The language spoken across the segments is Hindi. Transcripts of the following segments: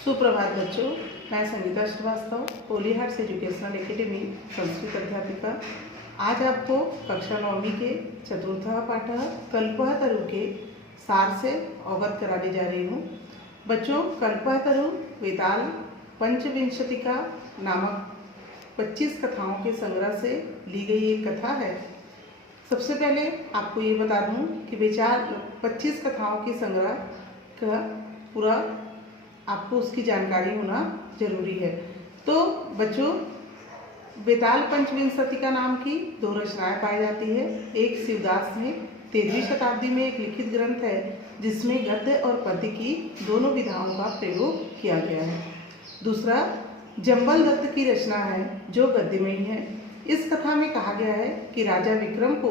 सुप्रभात बच्चों, मैं Sangeeta Srivastava, holy hearts educational academy Sanskrit अध्यापिका आज आपको कक्षा 9वीं के चतुर्थ पाठ कल्पः तरु के सार से अवगत कराने जा रही हूँ। बच्चों, कल्पः तरु वेताल पंचविंशतिका नामक 25 कथाओं के संग्रह से ली गई एक कथा है। सबसे पहले आपको ये बता दूँ कि विचार 25 कथाओं के संग्रह का पूरा आपको उसकी जानकारी होना जरूरी है। तो बच्चों, वेताल पंचविंशतिका नाम की 2 रचनाएं पाई जाती है। एक शिवदास ने 13वीं शताब्दी में एक लिखित ग्रंथ है जिसमें गद्य और पद्य की दोनों विधाओं का प्रयोग किया गया है। दूसरा जम्बल दत्त की रचना है जो गद्य में ही है। इस कथा में कहा गया है कि राजा विक्रम को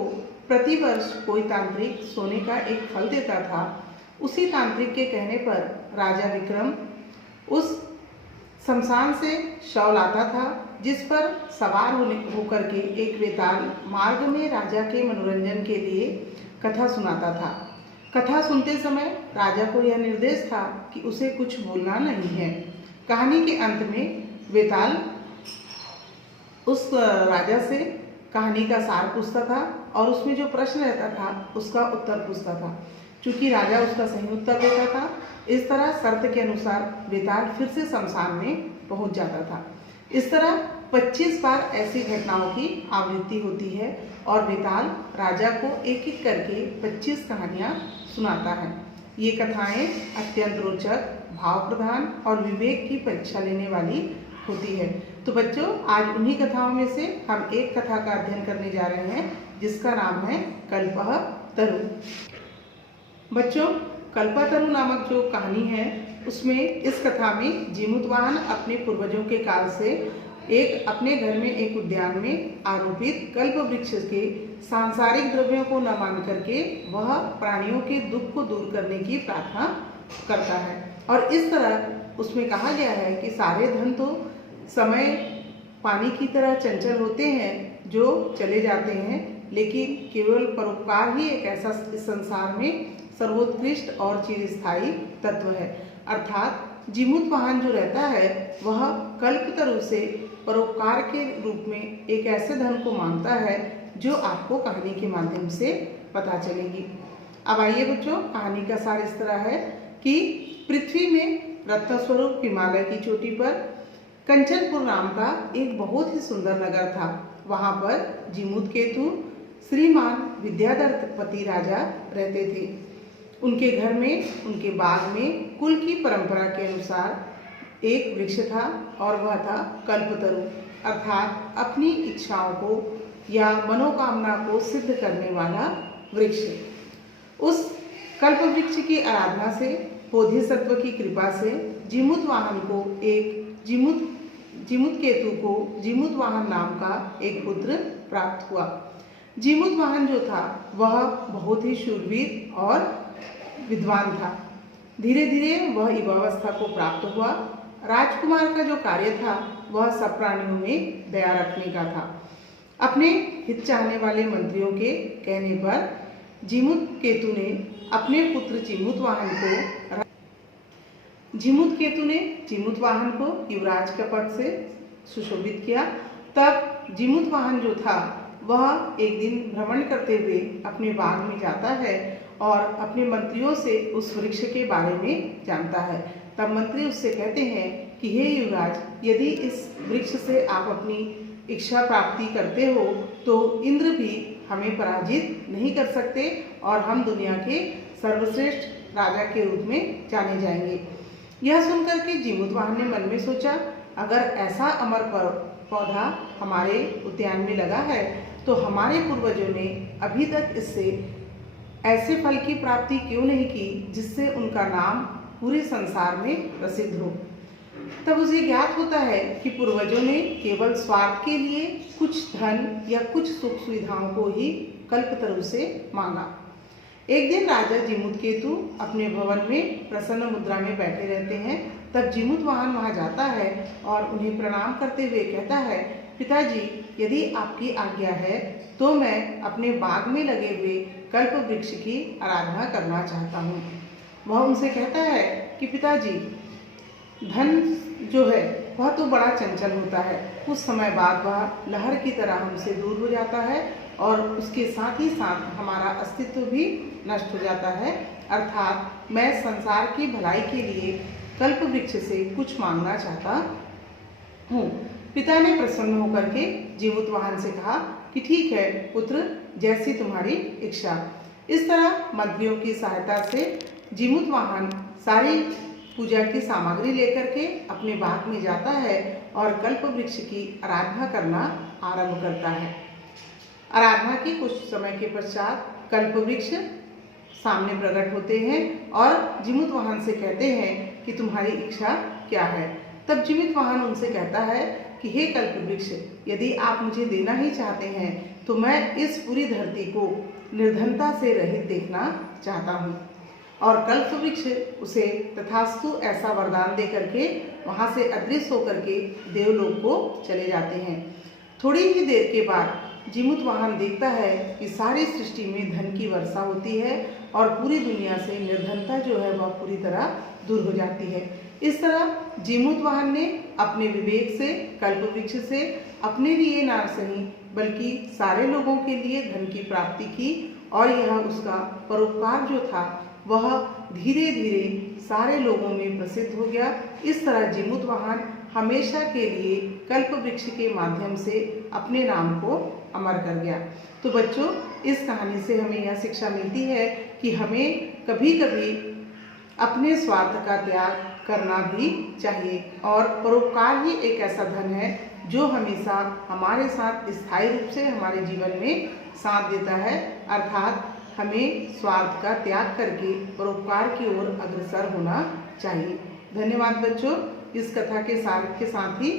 प्रतिवर्ष कोई तांत्रिक सोने का एक फल देता था। उसी तांत्रिक के कहने पर राजा विक्रम उस शमशान से शव लाता था जिस पर सवार होकर के एक वेताल मार्ग में राजा के मनोरंजन के लिए कथा सुनाता था। कथा सुनते समय राजा को यह निर्देश था कि उसे कुछ बोलना नहीं है। कहानी के अंत में वेताल उस राजा से कहानी का सार पूछता था और उसमें जो प्रश्न रहता था उसका उत्तर पूछता था। चूंकि राजा उसका सही उत्तर देता था, इस तरह शर्त के अनुसार वेताल फिर से शमशान में पहुंच जाता था। इस तरह 25 बार ऐसी घटनाओं की आवृत्ति होती है और वेताल राजा को एक एक करके 25 कहानियां सुनाता है। ये कथाएं अत्यंत रोचक, भाव प्रधान और विवेक की परीक्षा लेने वाली होती है। तो बच्चों, आज उन्हीं कथाओं में से हम एक कथा का अध्ययन करने जा रहे हैं जिसका नाम है कल्पः तरु। बच्चों, कल्पः तरु नामक जो कहानी है उसमें इस कथा में जीमूतवाहन अपने पूर्वजों के काल से अपने घर में एक उद्यान में आरोपित कल्प वृक्ष के सांसारिक द्रव्यों को न मान करके वह प्राणियों के दुख को दूर करने की प्रार्थना करता है। और इस तरह उसमें कहा गया है कि सारे धन तो समय पानी की तरह चंचल होते हैं जो चले जाते हैं, लेकिन केवल परोपकार ही एक ऐसा इस संसार में सर्वोत्कृष्ट और चिरस्थायी तत्व है। अर्थात जीमूतवाहन जो रहता है वह कल्पतरु से परोपकार के रूप में एक ऐसे धन को मांगता है जो आपको कहानी के माध्यम से पता चलेगी। अब आइए बच्चों, कहानी का सार इस तरह है कि पृथ्वी में रत्न स्वरूप हिमालय की चोटी पर कंचनपुर नाम का एक बहुत ही सुंदर नगर था। वहां पर जीमूतकेतु श्रीमान विद्याधरपति राजा रहते थे। उनके घर में, उनके बाग में कुल की परंपरा के अनुसार एक वृक्ष था और वह था कल्पतरु, अर्थात अपनी इच्छाओं को या मनोकामना को सिद्ध करने वाला वृक्ष। उस कल्प वृक्ष की आराधना से, बोधिसत्व की कृपा से जीमूतवाहन को जीमूतकेतु को जीमूतवाहन नाम का एक पुत्र प्राप्त हुआ। जीमूतवाहन जो था वह बहुत ही शूरवीर और विद्वान था। धीरे धीरे वह युवावस्था को प्राप्त हुआ। राजकुमार का जो कार्य था वह सब प्राणियों में दया रखने का था। अपने हित चाहने वाले मंत्रियों के कहने पर जीमूतकेतु ने अपने पुत्र जीमूतवाहन को युवराज के पद से सुशोभित किया। तब जीमूतवाहन जो था वह एक दिन भ्रमण करते हुए अपने बाग में जाता है और अपने मंत्रियों से उस वृक्ष के बारे में जानता है। तब मंत्री उससे कहते हैं कि हे युवराज, यदि इस वृक्ष से आप अपनी इच्छा प्राप्ति करते हो तो इंद्र भी हमें पराजित नहीं कर सकते और हम दुनिया के सर्वश्रेष्ठ राजा के रूप में जाने जाएंगे। यह सुनकर के जीमूतवाहन ने मन में सोचा, अगर ऐसा अमर पौधा हमारे उद्यान में लगा है तो हमारे पूर्वजों ने अभी तक इससे ऐसे फल की प्राप्ति क्यों नहीं की जिससे उनका नाम पूरे संसार में प्रसिद्ध हो। तब उसे ज्ञात होता है कि पूर्वजों ने केवल स्वार्थ के लिए कुछ धन या कुछ सुख सुविधाओं को ही कल्पतरु से मांगा। एक दिन राजा जीमूतकेतु अपने भवन में प्रसन्न मुद्रा में बैठे रहते हैं। तब जीमूतवाहन वहां जाता है और उन्हें प्रणाम करते हुए कहता है, पिताजी, यदि आपकी आज्ञा है तो मैं अपने बाग में लगे हुए कल्प वृक्ष की आराधना करना चाहता हूँ। वह उनसे कहता है कि पिताजी, धन जो है वह तो बड़ा चंचल होता है, कुछ समय बाद वह लहर की तरह हमसे दूर हो जाता है और उसके साथ ही साथ हमारा अस्तित्व भी नष्ट हो जाता है। अर्थात मैं संसार की भलाई के लिए कल्प वृक्ष से कुछ मांगना चाहता हूँ। पिता ने प्रसन्न होकर के जीमूतवाहन से कहा कि ठीक है पुत्र, जैसी तुम्हारी इच्छा। इस तरह मंत्रियों की सहायता से जीमूतवाहन सारी पूजा की सामग्री लेकर के अपने बाग में जाता है और कल्प वृक्ष की आराधना करना आरंभ करता है। आराधना के कुछ समय के पश्चात कल्प वृक्ष सामने प्रकट होते हैं और जीमूतवाहन से कहते हैं कि तुम्हारी इच्छा क्या है। तब जीमूतवाहन उनसे कहता है कि हे कल्प वृक्ष, यदि आप मुझे देना ही चाहते हैं तो मैं इस पूरी धरती को निर्धनता से रहित देखना चाहता हूँ। और कल्प वृक्ष उसे तथास्तु ऐसा वरदान दे करके वहाँ से अदृश्य होकर के देवलोक को चले जाते हैं। थोड़ी ही देर के बाद जीमूतवाहन देखता है कि सारी सृष्टि में धन की वर्षा होती है और पूरी दुनिया से निर्धनता जो है वह पूरी तरह दूर हो जाती है। इस तरह जीमूतवाहन ने अपने विवेक से कल्प वृक्ष से अपने लिए ना सही बल्कि सारे लोगों के लिए धन की प्राप्ति की और यह उसका परोपकार जो था वह धीरे धीरे सारे लोगों में प्रसिद्ध हो गया। इस तरह जीमूतवाहन हमेशा के लिए कल्प वृक्ष के माध्यम से अपने नाम को अमर कर गया। तो बच्चों, इस कहानी से हमें यह शिक्षा मिलती है कि हमें कभी कभी अपने स्वार्थ का त्याग करना भी चाहिए और परोपकार ही एक ऐसा धन है जो हमेशा हमारे साथ स्थायी रूप से हमारे जीवन में साथ देता है। अर्थात हमें स्वार्थ का त्याग करके परोपकार की ओर अग्रसर होना चाहिए। धन्यवाद बच्चों। इस कथा के सार के साथ ही